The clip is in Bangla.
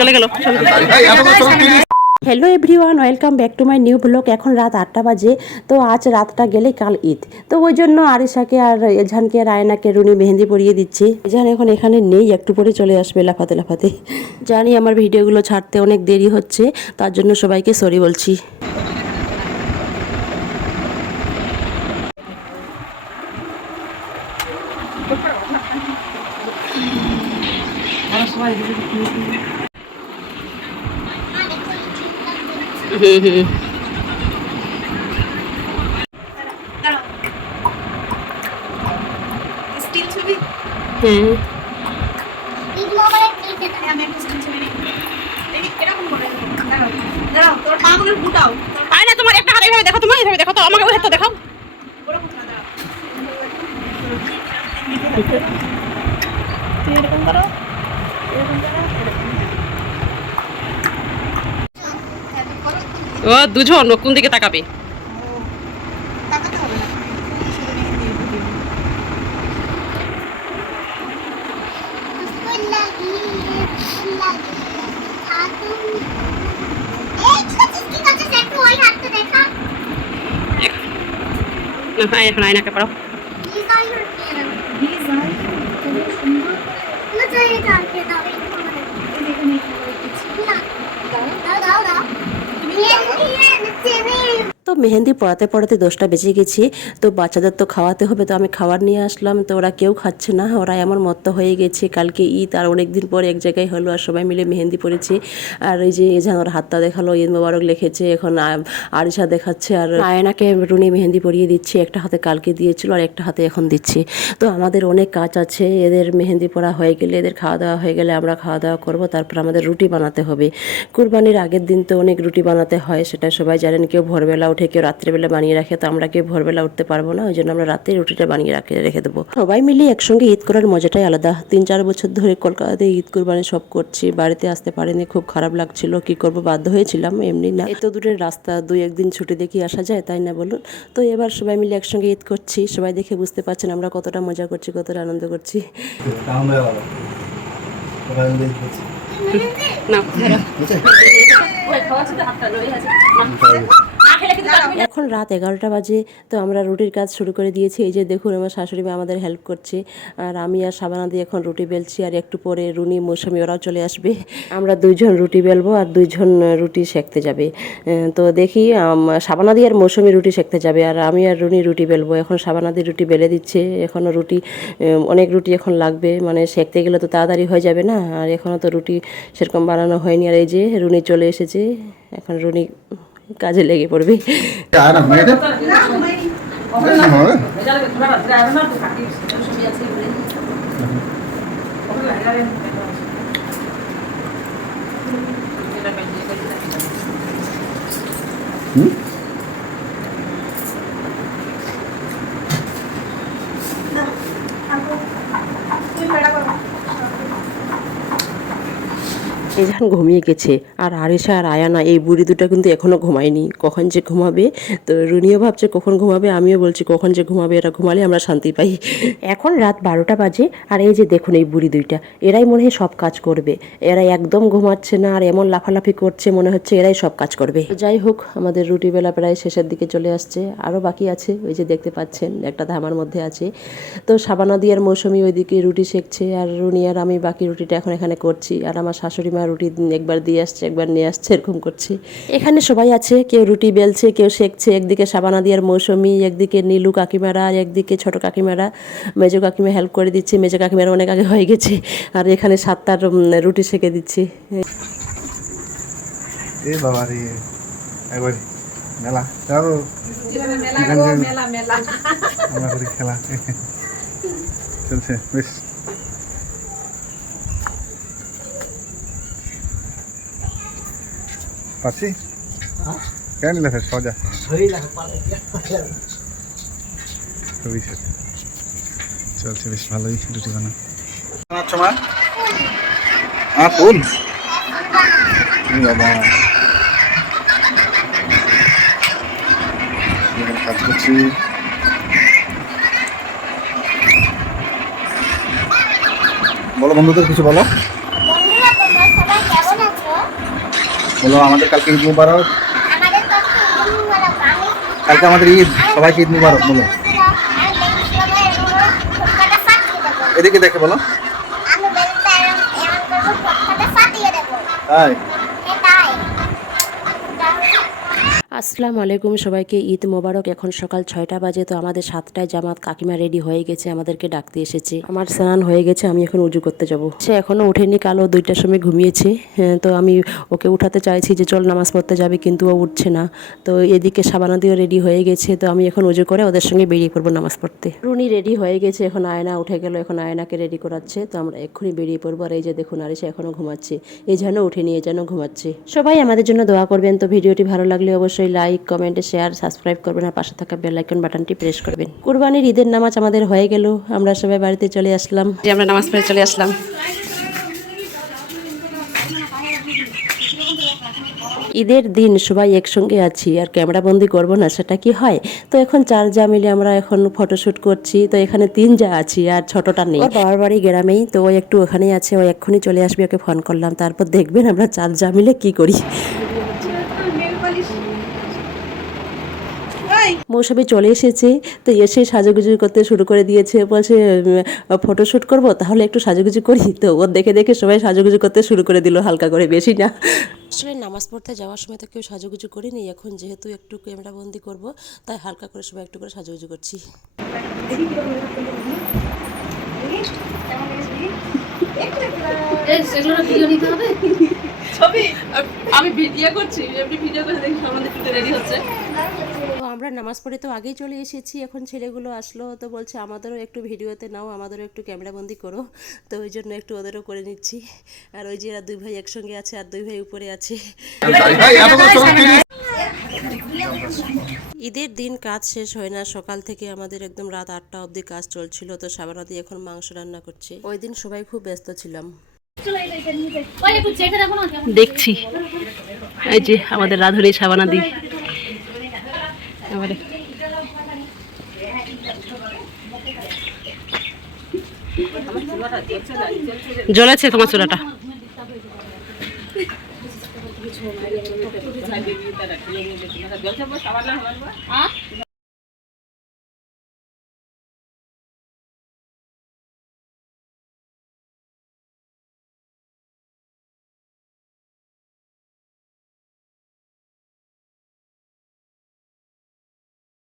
চলে গেল। Hello everyone, welcome back to my new blog. এখন রাত 8টা বাজে। তো আজ রাতটা গেলে কাল ঈদ, তো ওই জন্য আরিশাকে আর এজানকে আর আয়নাকে রুনি মেহেন্দি পরিয়ে দিচ্ছে। এজান এখন এখানে নেই, একটু পরে চলে আসবে লাফাতে লাফাতে। জানি আমার ভিডিওগুলো ছাড়তে অনেক দেরি হচ্ছে, তার জন্য সবাইকে সরি বলছি। তোমার একটা হাতে দেখো, তোমার এইভাবে দেখো, তো আমাকে ওই হাতটা দেখাও। ও দুজন কোন দিকে তাকাবে? এখন আয়নাকে পড়াও। তো মেহেন্দি পড়াতে পড়াতে 10টা বেজে গেছে। তো বাচ্চাদের তো খাওয়াতে হবে, তো আমি খাবার নিয়ে আসলাম। তো ওরা কেউ খাচ্ছে না, ওরা এমন মত্ত হয়ে গেছে। কালকে ঈদ, আর অনেকদিন পর এক জায়গায় হলো, আর সবাই মিলে মেহেন্দি পড়েছে। আর এই যে এজান ওর হাতটা দেখালো, ঈদ মোবারক লিখেছে। এখন আরিশা দেখাচ্ছে, আর আয়নাকে রুনি মেহেন্দি পরিয়ে দিচ্ছে। একটা হাতে কালকে দিয়েছিল আর একটা হাতে এখন দিচ্ছে। তো আমাদের অনেক কাজ আছে। এদের মেহেন্দি পড়া হয়ে গেলে, এদের খাওয়া দাওয়া হয়ে গেলে আমরা খাওয়া দাওয়া করবো। তারপর আমাদের রুটি বানাতে হবে। কুরবানির আগের দিন তো অনেক রুটি বানাতে হয়, সেটা সবাই জানেন। কেউ ভোরবেলা উঠে, কেউ রাত্রেবেলা বানিয়ে রাখে। তো আমরা কেউ ভোরবেলা উঠতে পারবো না, ওই জন্য আমরা রাতে রুটিটা বানিয়ে রেখে দেবো। সবাই মিলে একসঙ্গে ঈদ করার মজাটাই আলাদা। 3-4 বছর ধরে কলকাতাতে ঈদ কুরবানি সব করছি, বাড়িতে আসতে পারিনি, খুব খারাপ লাগছিল। কি করব, বাধ্য হয়েছিলাম, এমনি না। এত দূরের রাস্তা, 2-1 দিন ছুটি দেখি আসা যায়, তাই না বলুন? তো এবার সবাই মিলে একসঙ্গে ঈদ করছি। সবাই দেখে বুঝতে পারছেন আমরা কতটা মজা করছি, কতটা আনন্দ করছি। এখন রাত 11টা বাজে। তো আমরা রুটির কাজ শুরু করে দিয়েছি। এই যে দেখুন, আমার শাশুড়ি মা আমাদের হেল্প করছে, আর আমি আর সাবানা দিয়ে এখন রুটি বেলছি। আর একটু পরে রুনি, মৌসুমি ওরাও চলে আসবে। আমরা 2জন রুটি বেলবো আর 2জন রুটি সেঁকতে যাবে। তো দেখি, সাবানা দিয়ে আর মৌসুমি রুটি সেঁকতে যাবে, আর আমি আর রুনি রুটি বেলবো। এখন সাবানা দিয়ে রুটি বেলে দিচ্ছে। এখনও রুটি, অনেক রুটি এখন লাগবে, মানে সেঁকতে গেলে তো তাড়াতাড়ি হয়ে যাবে না। আর এখনও তো রুটি সেরকম বানানো হয়নি। আর এই যে রুনি চলে এসেছে, এখন রুনি কাজে লেগে পড়বে। এজান ঘুমিয়ে গেছে, আর আরিশা আর আয়ানা, এই বুড়ি দুটো কিন্তু এখনও ঘুমায়নি। কখন যে ঘুমাবে, তো রুনিও ভাবছে কখন ঘুমাবে, আমিও বলছি কখন যে ঘুমাবে, এরা ঘুমালে আমরা শান্তি পাই। এখন রাত 12টা বাজে, আর এই যে দেখুন এই বুড়ি দুইটা, এরাই মনে হয় সব কাজ করবে। এরা একদম ঘুমাচ্ছে না, আর এমন লাফালাফি করছে, মনে হচ্ছে এরাই সব কাজ করবে। যাই হোক, আমাদের রুটি বেলা প্রায় শেষের দিকে চলে আসছে। আরও বাকি আছে, ওই যে দেখতে পাচ্ছেন একটা ধামার মধ্যে আছে। তো সাবানা দিয়ে আর মৌসুমি ওইদিকে রুটি সেঁকছে, আর রুনি আর আমি বাকি রুটিটা এখন এখানে করছি। আর আমার শাশুড়ি মা রুটি একবার দিয়ে আসছে, একবার নিয়ে আসছে, এরকম করছি। এখানে সবাই আছে, কেউ রুটি বেলছে, কেউ সেঁকছে। একদিকে সাবানা দিয়ে আর মৌসুমি, একদিকে নীলু কাকিমারা, আর একদিকে ছোট কাকিমারা, মেজো কাকিমা হেল্প করে দিচ্ছে। মেজো কাকিমারা অনেক আগে হয়ে গেছে, আর এখানে 7টা রুটি সেঁকে দিচ্ছি। এ বাবা রে, একবার মেলা যাবো, মেলা মেলা খেলা চলছে বেশ। পাচ্ছি কেন নিলে ফের সজা চলছে বেশ ভালোই রুটি বানানো। ফুল বাবা কাজ করছি। বলো বন্ধুদের কিছু বলো। বন্ধুরা তোমরা সবাই কেমন আছো? বলো আমাদের কালকে ঈদ মুবারক। আমাদের তো ঈদ মুবারক। কালকে আমাদের ঈদ, সবাইকে ঈদ মুবারক বলো। ফটকাটা ফাটিয়ে দেবো। এদিকে দেখে বলো। আমি বেলুনটা এমন করবো, ফটকাটা ফাটিয়ে দেবো। তাই তাই আসসালামু আলাইকুম, সবাইকে ঈদ মোবারক। এখন সকাল 6টা বাজে, তো আমাদের 7টায় জামাত। কাকিমা রেডি হয়ে গেছে, আমাদেরকে ডাকতে এসেছে। আমার স্নান হয়ে গেছে, আমি এখন উজু করতে যাব। সে এখনো ওঠেনি, কালো 2টার সময় ঘুমিয়েছে। তো আমি ওকে উঠাতে চাইছি যে চল নামাজ পড়তে যাবে, কিন্তু ও উঠছে না। তো এদিকে সাবানা দিয়েও রেডি হয়ে গেছে, তো আমি এখন উজু করে ওদের সঙ্গে বেরিয়ে পড়বো নামাজ পড়তে। রুনি রেডি হয়ে গেছে, এখন আয়না উঠে গেল, এখন আয়নাকে রেডি করাচ্ছে। তো আমরা এক্ষুনি বেরিয়ে পড়বো। আর এই যে দেখুন, আরিশা এখনো ঘুমাচ্ছে, এই যেন উঠেনি, এই যেন ঘুমাচ্ছে। সবাই আমাদের জন্য দোয়া করবেন। তো ভিডিওটি ভালো লাগলে অবশ্যই লাইক, কমেন্ট, শেয়ার, সাবস্ক্রাইব করবেন, আর পাশে থাকা বেল আইকন বাটনটি প্রেস করবেন। কুরবানির ঈদের নামাজ আমাদের হয়ে গেল, আমরা সবাই বাড়িতে চলে আসলাম। আমরা নামাজ পড়ে চলে আসলাম। ঈদের দিন সবাই একসঙ্গে আছি, আর ক্যামেরা বন্দি করবো না, সেটা কি হয়? তো এখন 4 যা মিলে আমরা এখন ফটোশ্যুট করছি। তো এখানে 3 যা আছি, আর ছোটটা নেই, ওর বাবার বাড়ি গ্রামেই। তো ও একটু ওখানেই আছে, ও এক্ষুনি চলে আসবে, ওকে ফোন করলাম। তারপর দেখবেন আমরা 4 যা মিলে কি করি। মৌসুমি চলে এসেছে, তো এসে সাজুগুজু করতে শুরু করে দিয়েছে। বলছে ফটোশ্যুট করব, তাহলে একটু সাজুগুজু করি। তো ওর দেখে দেখে সবাই সাজুগুজু করতে শুরু করে দিল, হালকা করে, বেশি না। আসলে নামাজ পড়তে যাওয়ার সময় তো কেউ সাজুগুজু করিনি, এখন যেহেতু একটু ক্যামেরা বন্দি করব, তাই হালকা করে সবাই একটু করে সাজুগুজু করছি। আমি ভিডিও করছি, এমনি ভিডিও করে দেখি আমাদের একটু রেডি হচ্ছে। তো আমরা নামাজ পড়ে তো আগেই চলে এসেছি। এখন ছেলেগুলো আসলো, তো বলছে আমাদেরও একটু ভিডিওতে নাও, আমাদেরও একটু ক্যামেরা বন্দি করো। তো ওই জন্য একটু ওদেরও করে নিচ্ছি। আর ওই যে এরা 2 ভাই একসঙ্গে আছে, আর 2 ভাই উপরে আছে। ঈদের দিন কাজ শেষ হয় না, সকাল থেকে আমাদের একদম রাত 8টা অবধি কাজ চলছিল। তো সাবানাদি এখন মাংস রান্না করছে। ওই দিন সবাই খুব ব্যস্ত ছিলাম। দেখছি এই যে আমাদের রাধুরি সাবানাদি জ্বলেছে তোমার চুলাটা।